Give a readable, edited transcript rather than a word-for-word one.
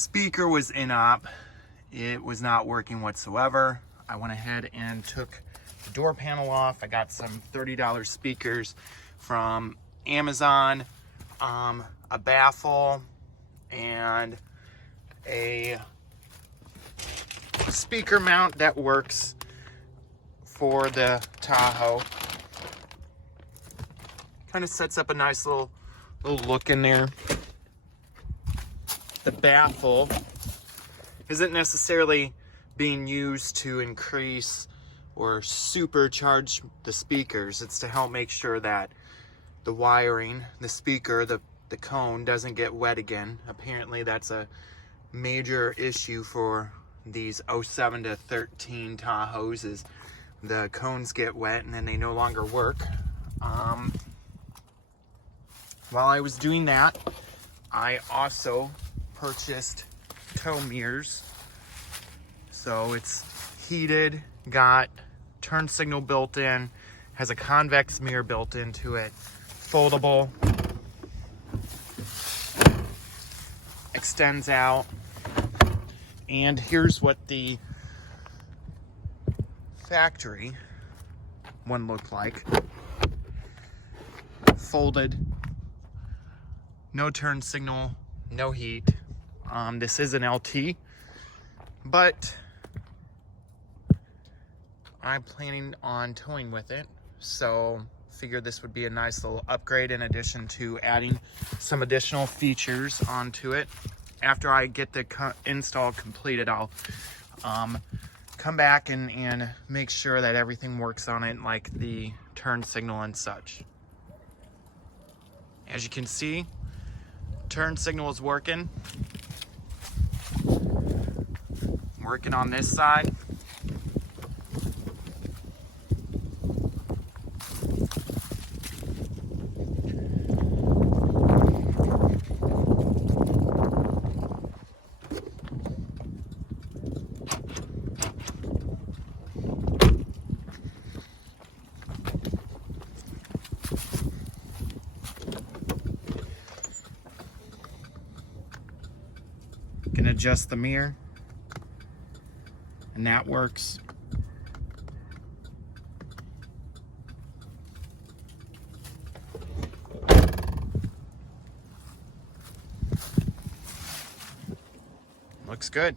speaker was inop. It was not working whatsoever. I went ahead and took the door panel off. I got some $30 speakers from Amazon, a baffle, and a speaker mount that works for the Tahoe. Kind of sets up a nice little look in there. The baffle isn't necessarily being used to increase or supercharge the speakers. It's to help make sure that the wiring, the speaker, the cone doesn't get wet again. Apparently that's a major issue for these 07 to 13 Tahoes, is the cones get wet and then they no longer work. While I was doing that, I also purchased tow mirrors. So it's heated, got turn signal built in, has a convex mirror built into it, foldable, extends out, and here's what the factory one looked like. Folded, no turn signal, no heat. This is an LT, but I'm planning on towing with it, so figured this would be a nice little upgrade in addition to adding some additional features onto it. After I get the install completed, I'll come back and make sure that everything works on it, like the turn signal and such. As you can see, turn signal is working on this side. Can adjust the mirror, and that works. Looks good.